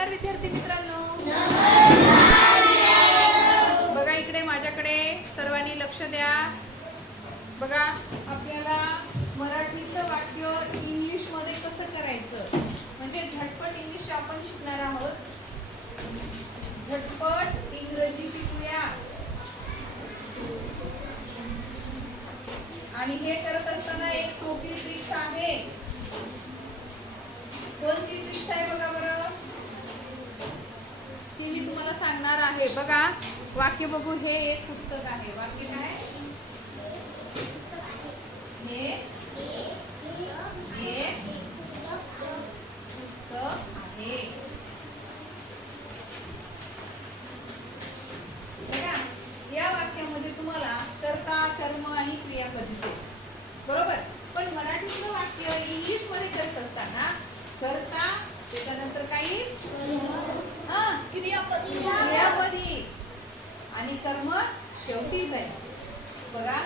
नमस्कार विद्यार्थी मित्रांनो. बघा इकडे माझ्याकडे सर्वांनी लक्ष द्या. बघा आपल्याला मराठीतलं वाक्य इंग्लिश मध्ये कसं करायचं म्हणजे झटपट इंग्लिश आपण शिकणार आहोत. झटपट इंग्रजी शिकूया. आणि हे करत असताना एक सोपी ट्रिक्स आहे. कोणती ट्रिक्स आहे बघा बरं, ती मी तुम्हाला सांगणार आहे. बघा वाक्य बघू. हे एक पुस्तक आहे. वाक्य काय? हे पुस्तक आहे. बघा या वाक्यामध्ये तुम्हाला कर्ता, कर्म आणि क्रियापद दिसेल, बरोबर. पण मराठीतलं वाक्य इंग्लिश मध्ये करत असताना कर्ता त्याच्यानंतर काही क्रियापदी आणि कर्म शेवटीच आहे. बघा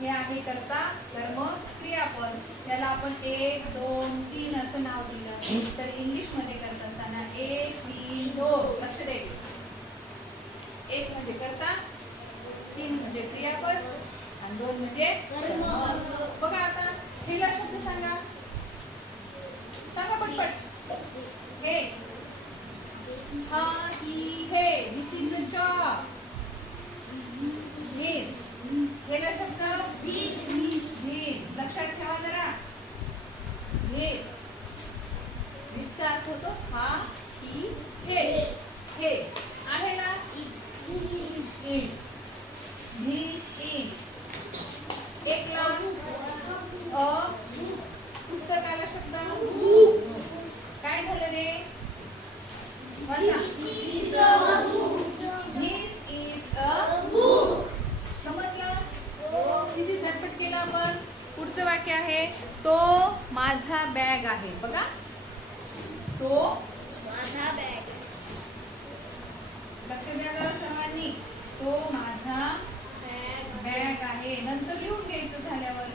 हे आहे कर्ता, कर्म, क्रियापद. त्याला आपण 1, 2, 3 असं नाव दिलं. तर इंग्लिश मध्ये करत असताना 1, 3, 2 लक्ष दे. 1 म्हणजे कर्ता, 3 म्हणजे क्रियापद आणि 2 म्हणजे कर्म. बघा आता पहिला शब्द सांगा. सांगा पटपट. हे, हा, ही, हे. दिस इज अ जॉब. दिस. पहिला शब्द दिस. दिस लक्षात ठेवा जरा. दिस. दिसचा अर्थ होतो हा, ही, हे. हे आहे ना. दिस इज. एक लांब पुस्तकाला शब्द काय झालं रे? This is a book. समजलं? किती झटपट केलं आपण. पुढचं वाक्य आहे तो माझा बॅग आहे. बघा तो माझा बॅग. लक्ष द्या जरा सर्वांनी. तो माझा बॅग आहे. नंतर लिहून घ्यायचं झाल्यावर.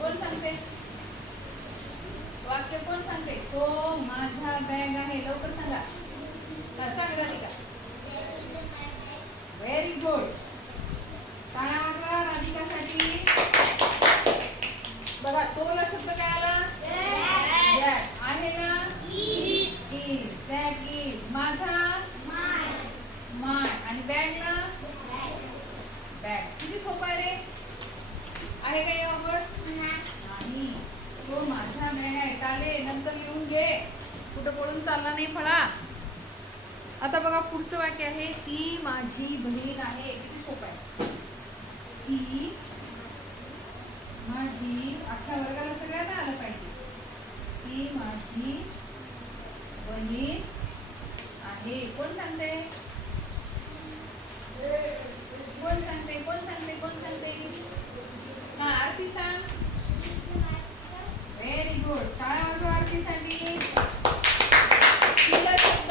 कोण सांगते वाक्य? कोण सांगते? तो माझा बॅग आहे. लवकर सांगा. सांग राधिका. Very good. टाळ्या वाजवा राधिकासाठी. बघा तोला शब्द काय आला? बॅग आहे ना. इज. Bag is. माझा माय आणि बॅगला बॅग. किती सोपं आहे रे. आहे काही अवघड? नाही. तो माझा बॅग आहे. टाले नंतर लिहून घे. कुठं पळून चालला नाही फळा. आता बघा पुढचं वाक्य आहे ती माझी बहीण आहे. किती सोपं आहे. ती माझी. अख्ख्या वर्गाला सगळ्यांना आलं पाहिजे. ती माझी बहीण आहे. कोण सांगते? कोण सांगते? कोण सांगते? कोण सांगते? हा आरती सांग. Very good. टाळ्या वाजवा आरतीसाठी. तिला शब्द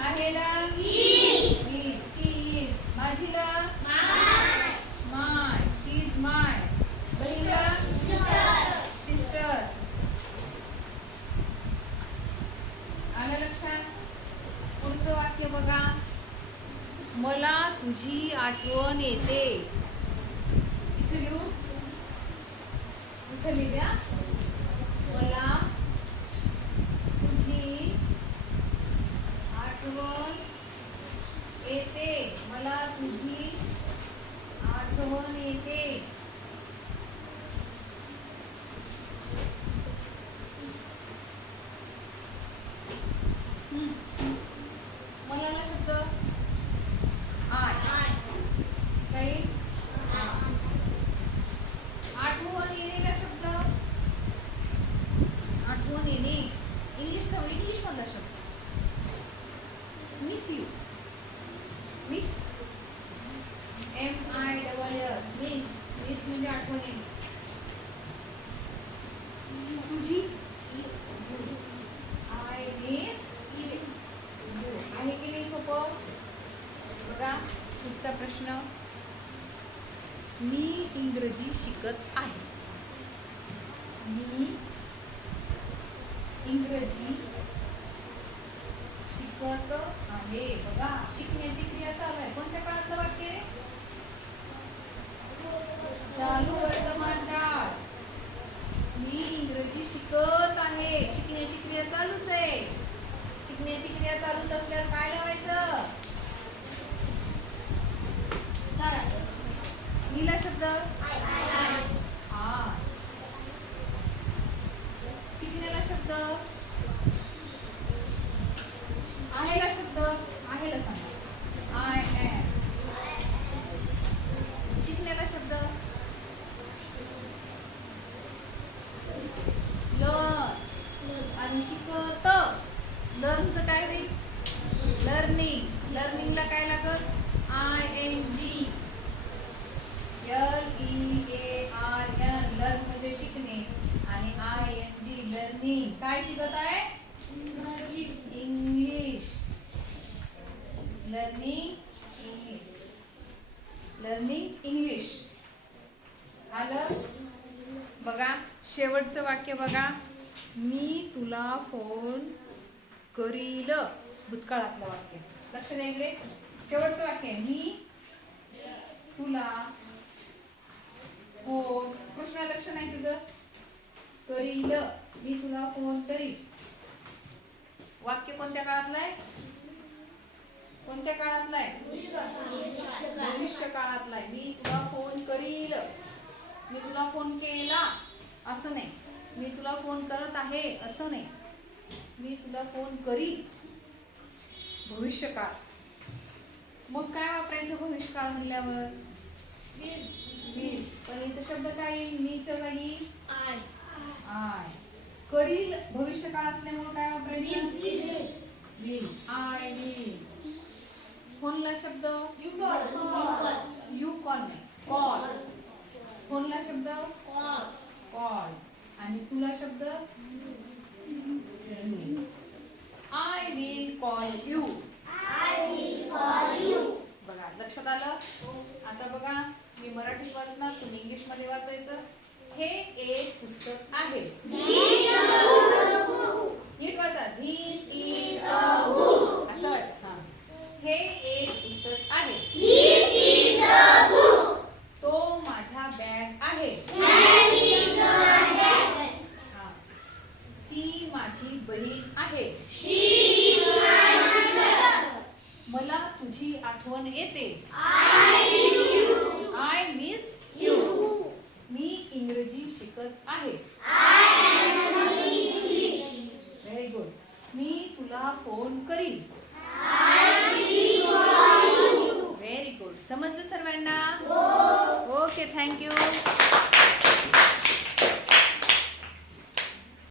आहे ना. माझीला माय. शी इज माय. बहीणला सिस्टर. आलं लक्षात? पुढचं वाक्य बघा. मला तुझी आठवण येते. इथे लिहू. इथे लिहूया. मला तुझी आठवण येते. मला तुझी आठवण येते. मला शब्द आय. काही आठवण येणेला शब्द आठवण येणे. इंग्लिश मधला शब्द miss you. Miss. MISS. Miss. Miss म्हणजे आठवण येणे. तुझी I miss you. आहे की नाही सोपं? बघा पुढचा प्रश्न. मी इंग्रजी शिकत आहे. मी इंग्रजी शिकत आहे. बघा शिकण्याची क्रिया चालू आहे. कोणत्या काळातलं वाक्य रे? चालू वर्तमान काळ. मी इंग्रजी शिकत आहे. शिकण्याची क्रिया चालूच आहे. शिकण्याची क्रिया चालूच असल्यावर काय लावायचं? नीला शब्द हा. शिकण्याला शब्द आहेला शब्द आहेला सांगा. I am. शिकण्याला शब्द लर्न आणि शिकत. लर्नचं काय होईल? लर्निंग. लर्निंगला काय लागल? ING. LEARN. लर्न म्हणजे शिकणे आणि ING लर्निंग. काय शिकत आहे? English. Learning English. Learning English. आलं? बघा शेवटचं वाक्य बघा. मी तुला फोन करील. भूतकाळातलं वाक्य. लक्ष द्या इकडे. शेवटचं वाक्य मी तुला फोन. कृष्णा लक्ष नाही तुझं. करील. मी तुला फोन करील. वाक्य कोणत्या काळातलं आहे? कोणत्या काळातलं आहे? भविष्य काळातलं आहे. मी तुला फोन करील. मी तुला फोन केला असं नाही. मी तुला फोन करत आहे असं नाही. मी तुला फोन करील. भविष्य काळ. मग काय वापरायचं भविष्य काळ म्हणल्यावर? विल. पण इथं शब्द काय येईल? मीच्या जागी आय. करील भविष्य काळ असल्यामुळे काय वापरायचं? विल. I will. फोनला शब्द यू कॉल. कॉल. फोनला शब्द कॉल आणि तुला शब्द आय विल कॉल यू. बघा लक्षात आलं? आता बघा मी मराठीत वाचणार, तुम्ही इंग्लिश मध्ये वाचायचं. हे एक पुस्तक आहे. नीट वाचा. This is a book. असं वाच. हे एक पुस्तक आहे. This is a book. तो माझा बॅग आहे. That is a bag. ती माझी बहीण आहे. She is my sister. मला तुझी आठवण येते. I miss you. मी इंग्रजी शिकत आहे. Very good. मी तुला फोन करीन. Very good. समजलं सर्वांना? Okay thank you.